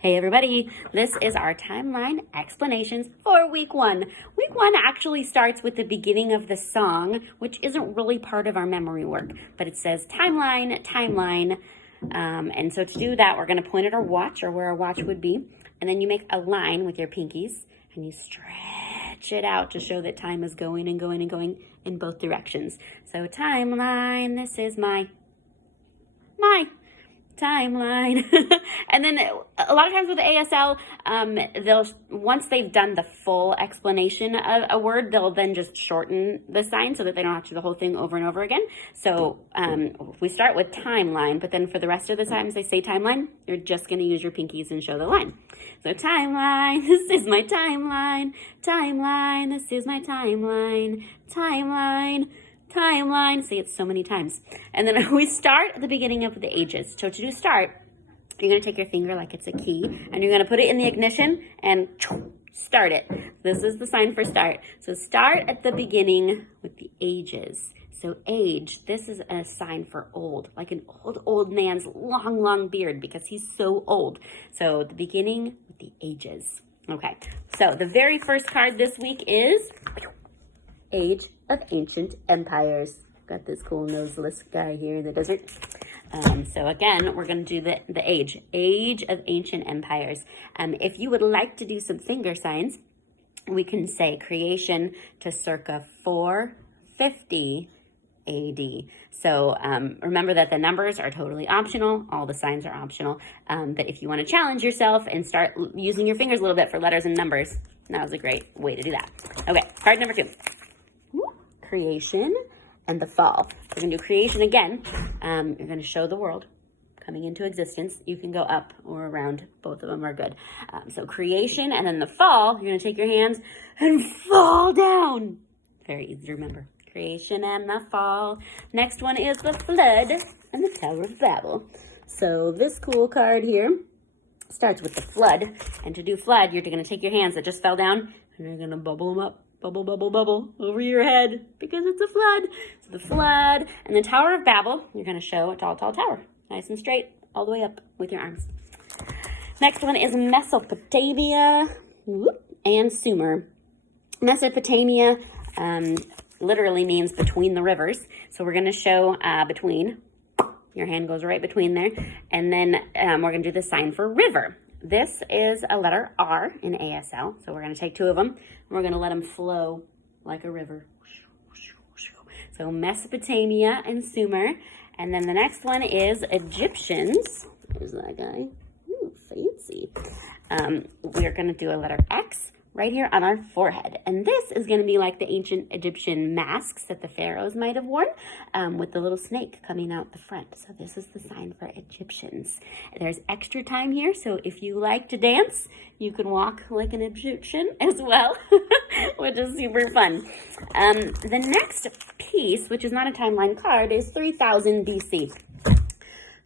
Hey everybody, this is our timeline explanations for week one. Week one actually starts with the beginning of the song, which isn't really part of our memory work, but it says timeline, timeline. And so to do that, we're gonna point at our watch or where our watch would be, and then you make a line with your pinkies and you stretch it out to show that time is going and going and going in both directions. So timeline, this is my timeline. And then a lot of times with ASL, once they've done the full explanation of a word, they'll then just shorten the sign so that they don't have to do the whole thing over and over again. So we start with timeline, but then for the rest of the times they say timeline, you're just going to use your pinkies and show the line. So timeline, this is my timeline. Timeline, this is my timeline. Timeline. Timeline, say it so many times. And then we start at the beginning of the ages. So to do start, you're gonna take your finger like it's a key and you're gonna put it in the ignition and start it. This is the sign for start. So start at the beginning with the ages. So age, this is a sign for old, like an old man's long beard because he's so old. So the beginning with the ages. Okay, so the very first card this week is Age of Ancient Empires. Got this cool noseless guy here in the desert. So again, we're going to do the age of ancient empires. If you would like to do some finger signs, we can say creation to circa 450 AD. So remember that the numbers are totally optional. All the signs are optional. But if you want to challenge yourself and start using your fingers a little bit for letters and numbers, that was a great way to do that. Okay, card number 2. Creation and the fall. We're going to do creation again. You're going to show the world coming into existence. You can go up or around. Both of them are good. So creation and then the fall, you're going to take your hands and fall down. Very easy to remember. Creation and the fall. Next one is the flood and the Tower of Babel. So this cool card here starts with the flood. And to do flood, you're going to take your hands that just fell down and you're going to bubble them up. Bubble, bubble, bubble over your head because it's a flood. So the flood and the Tower of Babel, you're going to show a tall tower. Nice and straight all the way up with your arms. Next one is Mesopotamia and Sumer. Mesopotamia literally means between the rivers. So we're going to show between. Your hand goes right between there. And then we're going to do the sign for river. This is a letter R in ASL. So we're going to take 2 of them and we're going to let them flow like a river. So Mesopotamia and Sumer. And then the next one is Egyptians. There's that guy. Ooh, fancy. We're going to do a letter X right here on our forehead. And this is going to be like the ancient Egyptian masks that the pharaohs might have worn with the little snake coming out the front. So this is the sign for Egyptians. There's extra time here, so if you like to dance, you can walk like an Egyptian as well, which is super fun. The next piece, which is not a timeline card, is 3000 BC.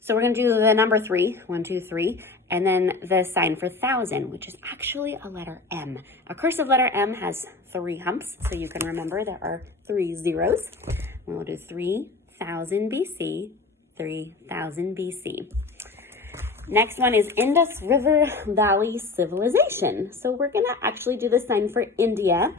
So we're going to do the number 3, 1, 2, 3, and then the sign for 1000, which is actually a letter M. A cursive letter M has 3 humps, so you can remember there are 3 zeros. We'll do 3000 BC, 3000 BC. Next one is Indus River Valley Civilization. So we're going to actually do the sign for India,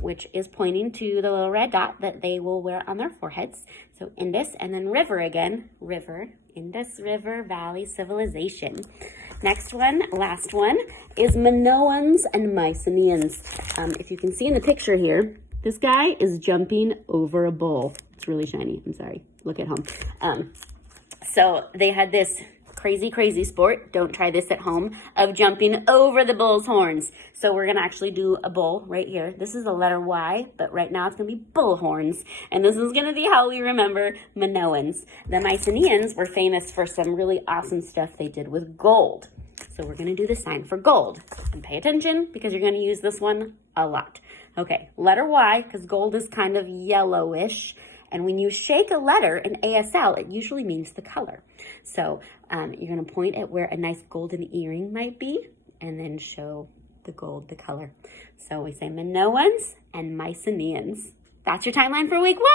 which is pointing to the little red dot that they will wear on their foreheads. So Indus, and then river again, river, Indus River Valley Civilization. Next one, last one, is Minoans and Mycenaeans. If you can see in the picture here, this guy is jumping over a bull. It's really shiny, I'm sorry, look at home. So they had this crazy sport, don't try this at home, of jumping over the bull's horns. So we're going to actually do a bull right here. This is the letter Y, but right now it's going to be bull horns. And this is going to be how we remember Minoans. The Mycenaeans were famous for some really awesome stuff they did with gold. So we're going to do the sign for gold. And pay attention because you're going to use this one a lot. Okay, letter Y, because gold is kind of yellowish. And when you shake a letter in ASL, it usually means the color. So you're going to point at where a nice golden earring might be and then show the gold, the color. So we say Minoans and Mycenaeans. That's your timeline for week 1.